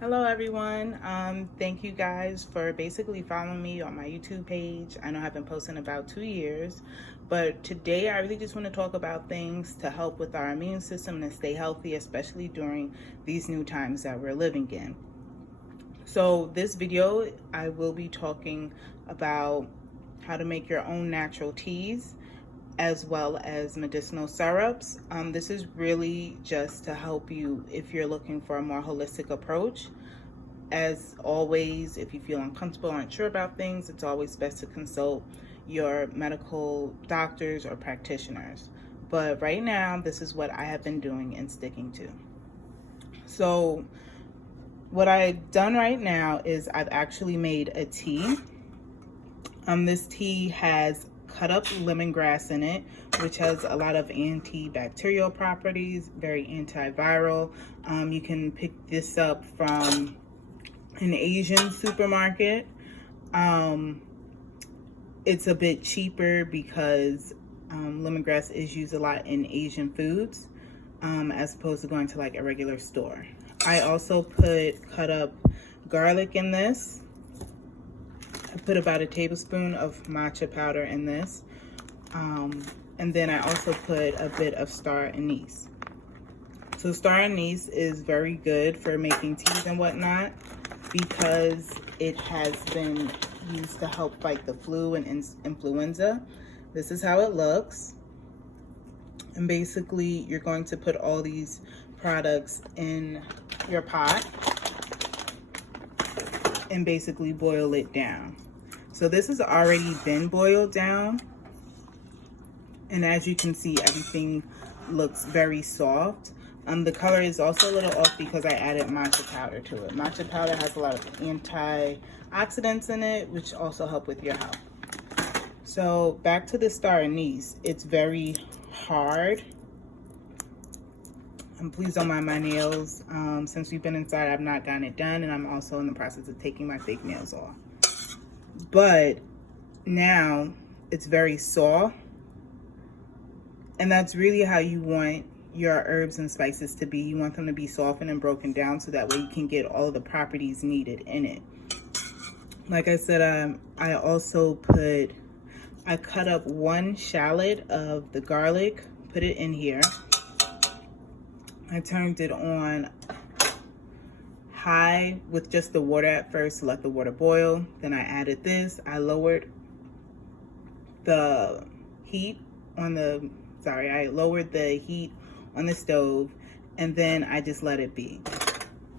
Hello everyone. Thank you guys for basically following me on my YouTube page. I know I've been posting about 2 years, but today I really just want to talk about things to help with our immune system and stay healthy, especially during these new times that we're living in. So this video, I will be talking about how to make your own natural teas as well as medicinal syrups. This is really just to help you if you're looking for a more holistic approach. As always, if you feel uncomfortable or unsure about things, it's always best to consult your medical doctors or practitioners. But right now, this is what I have been doing and sticking to. So what I've done right now is I've actually made a tea. This tea has cut up lemongrass in it, which has a lot of antibacterial properties, very antiviral. You can pick this up from an Asian supermarket. It's a bit cheaper because lemongrass is used a lot in Asian foods, as opposed to going to like a regular store. I also put cut up garlic in this. I put about a tablespoon of matcha powder in this. And then I also put a bit of star anise. So star anise is very good for making teas and whatnot because it has been used to help fight the flu and influenza. This is how it looks. And basically you're going to put all these products in your pot and basically boil it down. So this has already been boiled down, and as you can see, everything looks very soft. The color is also a little off because I added matcha powder to it. Matcha powder has a lot of antioxidants in it, which also help with your health. So back to the star anise. It's very hard. Please don't mind my nails. Since we've been inside, I've not gotten it done, and I'm also in the process of taking my fake nails off. But now it's very soft, and that's really how you want your herbs and spices to be. You want them to be softened and broken down so that way you can get all the properties needed in it. Like I said, I cut up 1 shallot of the garlic, put it in here. I turned it on high with just the water at first to let the water boil. Then I added this. I lowered the heat on the stove, and then I just let it be.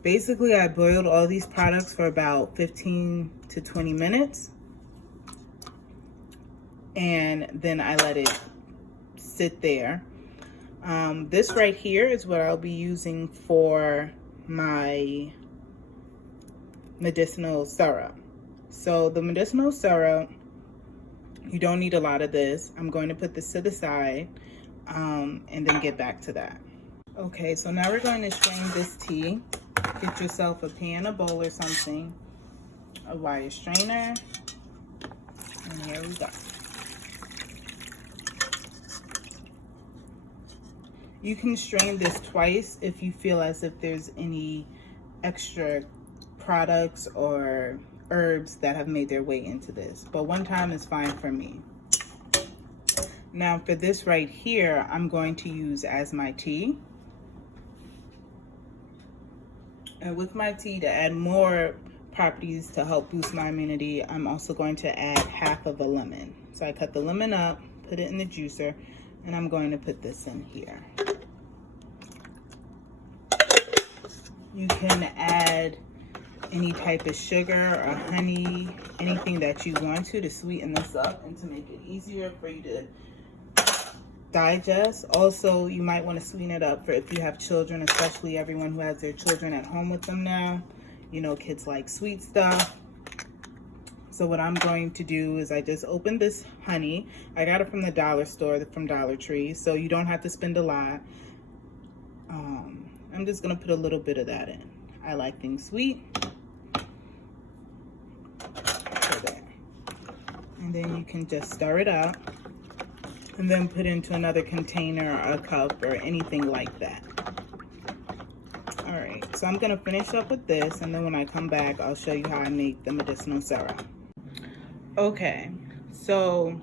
Basically, I boiled all these products for about 15 to 20 minutes. And then I let it sit there. This right here is what I'll be using for my medicinal syrup. So the medicinal syrup, you don't need a lot of this. I'm going to put this to the side and then get back to that. Okay, so now we're going to strain this tea. Get yourself a pan, a bowl or something, a wire strainer, and here we go. You can strain this twice if you feel as if there's any extra products or herbs that have made their way into this, but 1 time is fine for me. Now for this right here, I'm going to use as my tea. And with my tea, to add more properties to help boost my immunity, I'm also going to add half of a lemon. So I cut the lemon up, put it in the juicer, and I'm going to put this in here. You can add any type of sugar or honey, anything that you want to sweeten this up and to make it easier for you to digest. Also, you might want to sweeten it up for if you have children, especially everyone who has their children at home with them now. You know, kids like sweet stuff. So what I'm going to do is I just opened this honey. I got it from the dollar store, from Dollar Tree, so you don't have to spend a lot. I'm just gonna put a little bit of that in. I like things sweet. So there. And then you can just stir it up and then put into another container or a cup or anything like that. All right. right, so I'm gonna finish up with this, and then when I come back, I'll show you how I make the medicinal syrup. Okay, so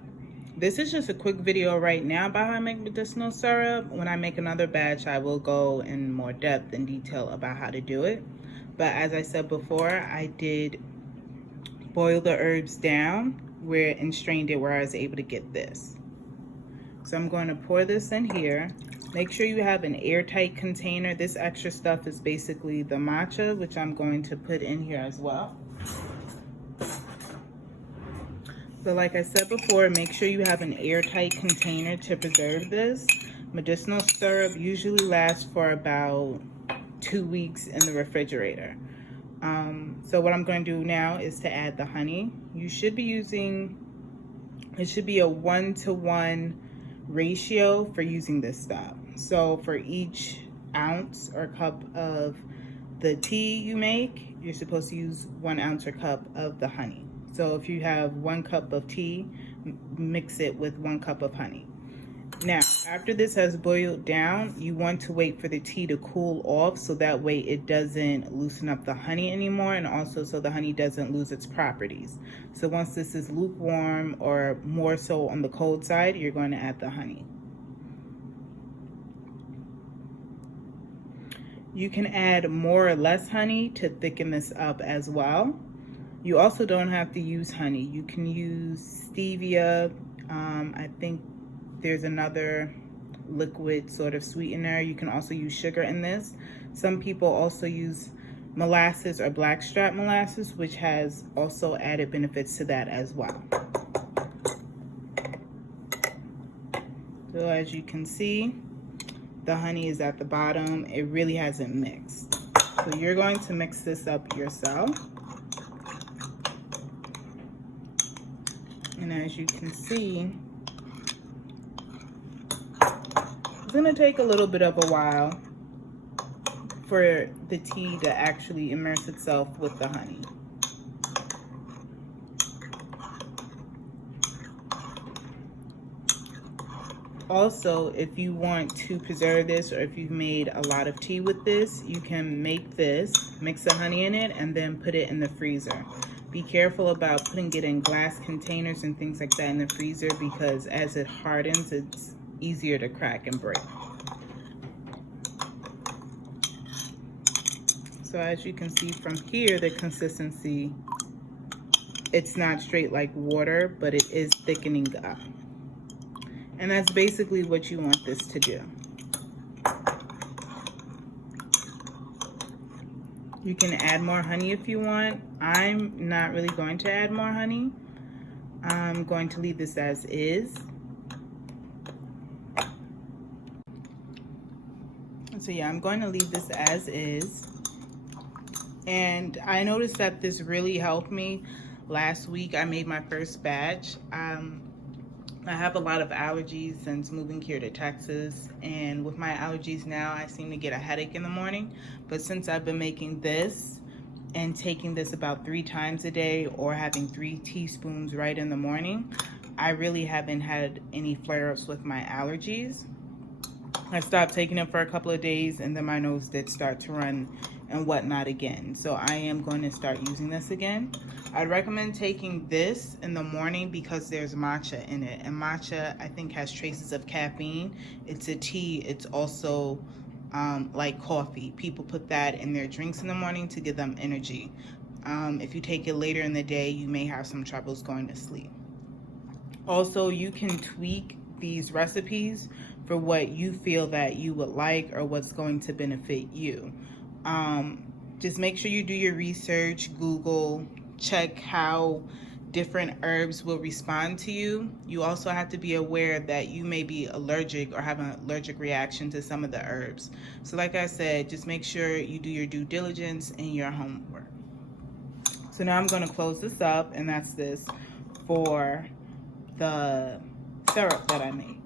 this is just a quick video right now about how I make medicinal syrup. When I make another batch, I will go in more depth and detail about how to do it. But as I said before, I did boil the herbs down and strained it where I was able to get this. So I'm going to pour this in here. Make sure you have an airtight container. This extra stuff is basically the matcha, which I'm going to put in here as well. So like I said before, make sure you have an airtight container to preserve this. Medicinal syrup usually lasts for about 2 weeks in the refrigerator. So what I'm going to do now is to add the honey. You should be using, it should be a 1-to-1 ratio for using this stuff. So for each ounce or cup of the tea you make, you're supposed to use 1 ounce or cup of the honey. So if you have 1 cup of tea, mix it with 1 cup of honey. Now, after this has boiled down, you want to wait for the tea to cool off so that way it doesn't loosen up the honey anymore, and also so the honey doesn't lose its properties. So once this is lukewarm or more so on the cold side, you're going to add the honey. You can add more or less honey to thicken this up as well. You also don't have to use honey. You can use stevia. I think there's another liquid sort of sweetener. You can also use sugar in this. Some people also use molasses or blackstrap molasses, which has also added benefits to that as well. So as you can see, the honey is at the bottom. It really hasn't mixed. So you're going to mix this up yourself. And as you can see, it's gonna take a little bit of a while for the tea to actually immerse itself with the honey. Also, if you want to preserve this, or if you've made a lot of tea with this, you can make this, mix the honey in it, and then put it in the freezer. Be careful about putting it in glass containers and things like that in the freezer, because as it hardens, it's easier to crack and break. So as you can see from here, the consistency, it's not straight like water, but it is thickening up. And that's basically what you want this to do. You can add more honey if you want. I'm not really going to add more honey. I'm going to leave this as is. So yeah, I'm going to leave this as is. And I noticed that this really helped me. Last week I made my first batch. I have a lot of allergies since moving here to Texas, and with my allergies now, I seem to get a headache in the morning. But since I've been making this and taking this about 3 times a day, or having 3 teaspoons right in the morning, I really haven't had any flare-ups with my allergies. I stopped taking it for a couple of days, and then my nose did start to run and whatnot again. So I am going to start using this again. I'd recommend taking this in the morning because there's matcha in it, and matcha I think has traces of caffeine. It's a tea. It's also like coffee. People put that in their drinks in the morning to give them energy. If you take it later in the day, you may have some troubles going to sleep. Also, you can tweak these recipes for what you feel that you would like or what's going to benefit you. Just make sure you do your research, Google, check how different herbs will respond to you. You also have to be aware that you may be allergic or have an allergic reaction to some of the herbs. So like I said, just make sure you do your due diligence and your homework. So now I'm going to close this up, and that's this for the syrup that I made.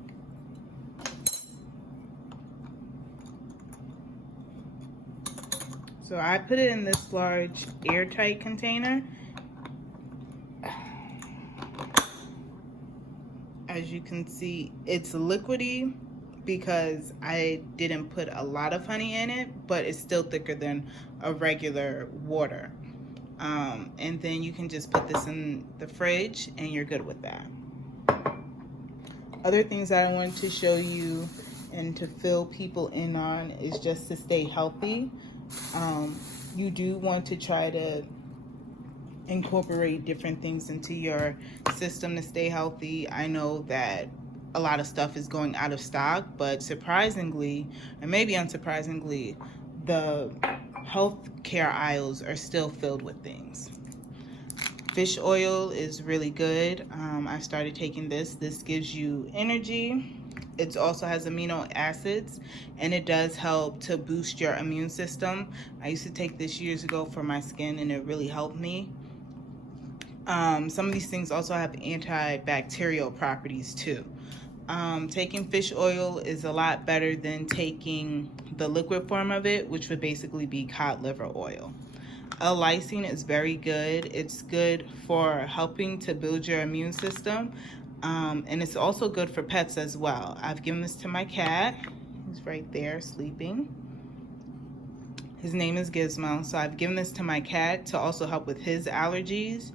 So I put it in this large airtight container. As you can see, it's liquidy, because I didn't put a lot of honey in it, but it's still thicker than a regular water. And then you can just put this in the fridge and you're good with that. Other things that I wanted to show you and to fill people in on is just to stay healthy. You do want to try to incorporate different things into your system to stay healthy. I know that a lot of stuff is going out of stock, but surprisingly, and maybe unsurprisingly, the healthcare aisles are still filled with things. Fish oil is really good. I started taking this. This gives you energy. It also has amino acids, and it does help to boost your immune system. I used to take this years ago for my skin, and it really helped me. Some of these things also have antibacterial properties too. Taking fish oil is a lot better than taking the liquid form of it, which would basically be cod liver oil. L-lysine is very good. It's good for helping to build your immune system, and it's also good for pets as well. I've given this to my cat. He's right there sleeping. His name is Gizmo, so I've given this to my cat to also help with his allergies,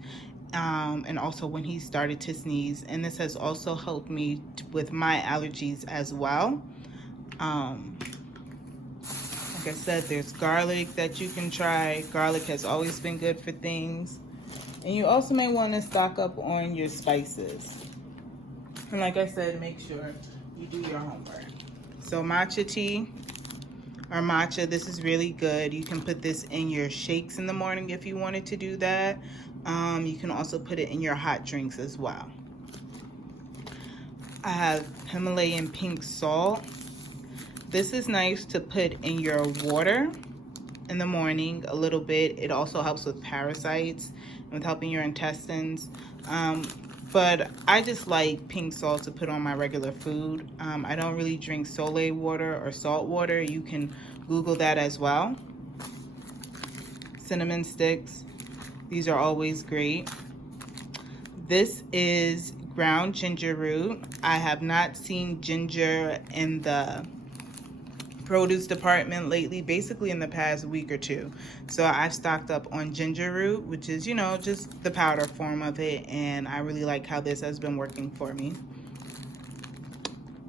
and also when he started to sneeze. And this has also helped me with my allergies as well. Like I said, there's garlic that you can try. Garlic has always been good for things. And you also may want to stock up on your spices. And like I said, make sure you do your homework. So matcha tea or matcha, this is really good. You can put this in your shakes in the morning if you wanted to do that. You can also put it in your hot drinks as well. I have Himalayan pink salt. This is nice to put in your water in the morning a little bit. It also helps with parasites and with helping your intestines. But I just like pink salt to put on my regular food. I don't really drink Soleil water or salt water. You can Google that as well. Cinnamon sticks. These are always great. This is ground ginger root. I have not seen ginger in the produce department lately, basically in the past week or two. So I've stocked up on ginger root, which is, you know, just the powder form of it, and I really like how this has been working for me.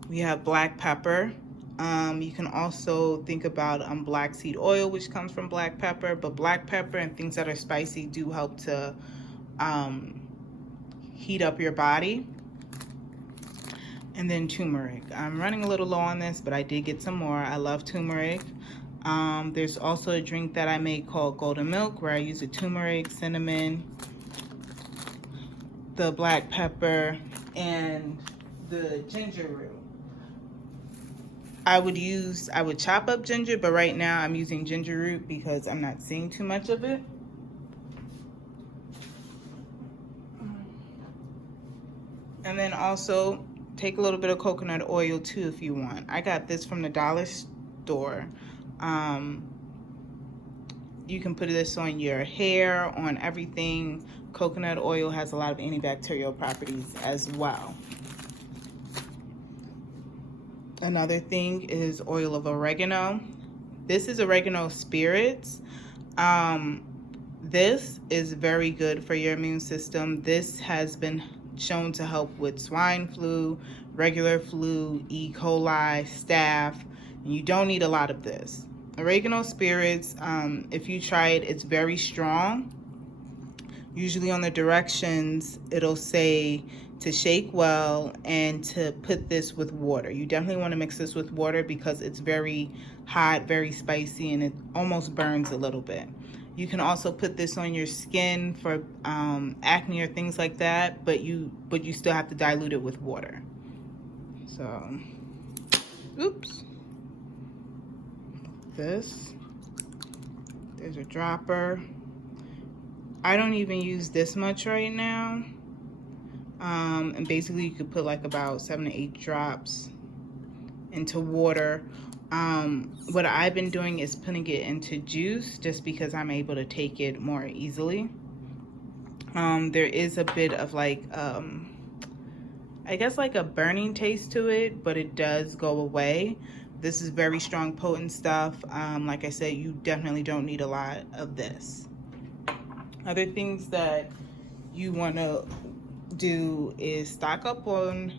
We have black pepper. You can also think about black seed oil, which comes from black pepper, but black pepper and things that are spicy do help to heat up your body. And then turmeric. I'm running a little low on this, but I did get some more. I love turmeric. There's also a drink that I make called golden milk, where I use the turmeric, cinnamon, the black pepper, and the ginger root. I would chop up ginger, but right now I'm using ginger root because I'm not seeing too much of it. And then also take a little bit of coconut oil too if you want. I got this from the dollar store. You can put this on your hair, on everything. Coconut oil has a lot of antibacterial properties as well. Another thing is oil of oregano. This is oregano spirits. This is very good for your immune system. This has been shown to help with swine flu, regular flu, E. coli, staph, and you don't need a lot of this. Oregano spirits, if you try it, it's very strong. Usually on the directions, it'll say to shake well and to put this with water. You definitely want to mix this with water because it's very hot, very spicy, and it almost burns a little bit. You can also put this on your skin for acne or things like that, but you still have to dilute it with water. So, oops. There's a dropper. I don't even use this much right now. And basically you could put like about 7 to 8 drops into water. What I've been doing is putting it into juice just because I'm able to take it more easily. There is a bit of like, I I guess like a burning taste to it, but it does go away. This is very strong, potent stuff. Like I said, you definitely don't need a lot of this. Other things that you want to do is stock up on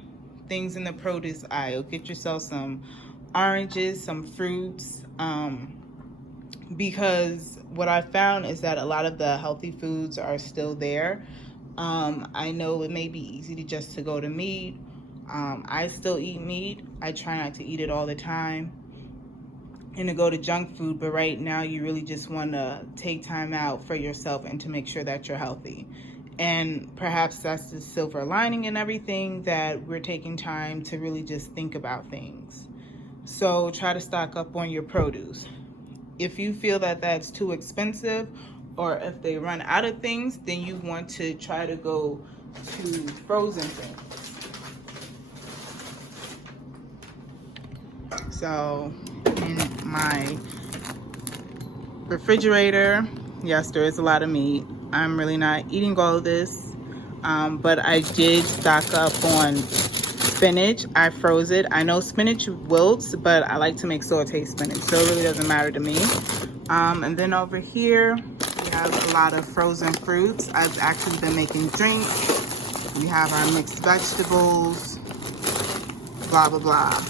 things in the produce aisle. Get yourself some oranges, some fruits, because what I found is that a lot of the healthy foods are still there. I know it may be easy to go to meat. I still eat meat. I try not to eat it all the time and to go to junk food, but right now you really just want to take time out for yourself and to make sure that you're healthy. And perhaps that's the silver lining and everything, that we're taking time to really just think about things. So try to stock up on your produce. If you feel that that's too expensive, or if they run out of things, then you want to try to go to frozen things. So in my refrigerator, yes, there is a lot of meat. I'm really not eating all of this, but I did stock up on spinach. I froze it. I know spinach wilts, but I like to make sauteed spinach, so it really doesn't matter to me. And then over here, we have a lot of frozen fruits. I've actually been making drinks. We have our mixed vegetables, blah, blah, blah.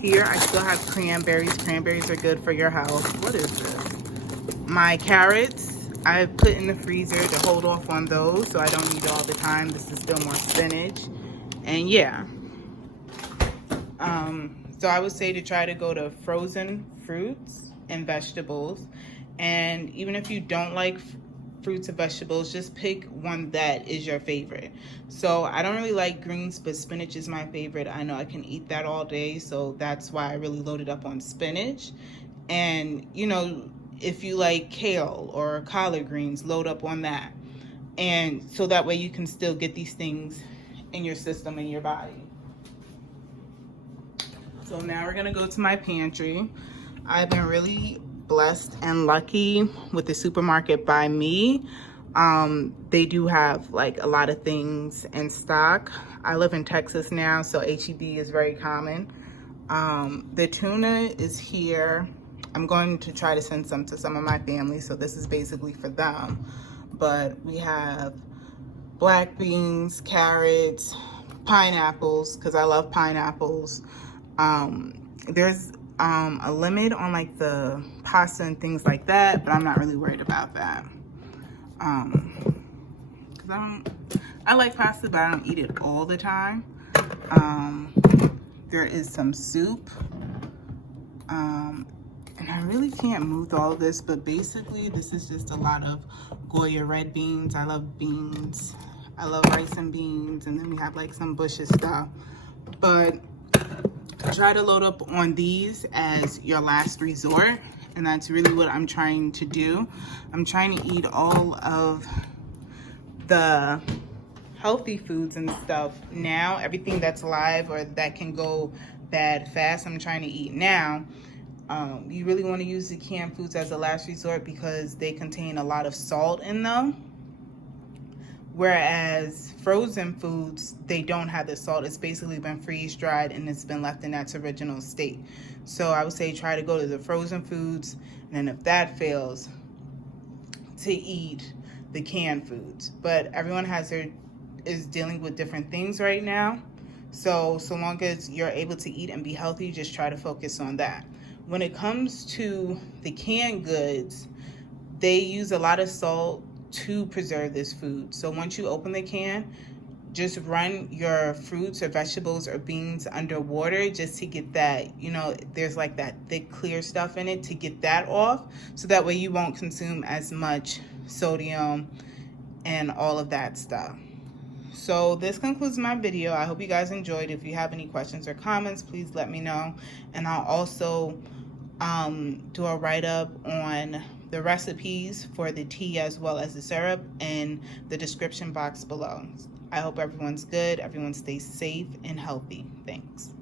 Here, I still have cranberries. Cranberries are good for your health. What is this? My carrots, I put in the freezer to hold off on those, so I don't eat all the time. This is still more spinach. And yeah. So I would say to try to go to frozen fruits and vegetables. And even if you don't like fruits and vegetables, just pick one that is your favorite. So I don't really like greens, but spinach is my favorite. I know I can eat that all day, so that's why I really loaded up on spinach. And you know, if you like kale or collard greens, load up on that. And so that way you can still get these things in your system, in your body. So now we're gonna go to my pantry. I've been really blessed and lucky with the supermarket by me. They do have like a lot of things in stock. I live in Texas now, so HEB is very common. The tuna is here. I'm going to try to send some to some of my family, so this is basically for them. But we have black beans, carrots, pineapples, because I love pineapples. There's a limit on like the pasta and things like that, but I'm not really worried about that. Because I like pasta, but I don't eat it all the time. There is some soup. And I really can't move all of this, but basically this is just a lot of Goya red beans. I love beans. I love rice and beans, and then we have like some bushes stuff. But try to load up on these as your last resort, and that's really what I'm trying to do. I'm trying to eat all of the healthy foods and stuff now. Everything that's live or that can go bad fast, I'm trying to eat now. You really want to use the canned foods as a last resort because they contain a lot of salt in them. Whereas frozen foods, they don't have the salt. It's basically been freeze dried and it's been left in its original state. So I would say try to go to the frozen foods, and then if that fails, to eat the canned foods. But everyone is dealing with different things right now. So long as you're able to eat and be healthy, just try to focus on that. When it comes to the canned goods, they use a lot of salt to preserve this food. So once you open the can, just run your fruits or vegetables or beans under water just to get that, you know, there's like that thick clear stuff in it, to get that off, so that way you won't consume as much sodium and all of that stuff. So this concludes my video. I hope you guys enjoyed. If you have any questions or comments, please let me know, and I'll also do a write-up on the recipes for the tea as well as the syrup in the description box below. I hope everyone's good, everyone stays safe and healthy. Thanks.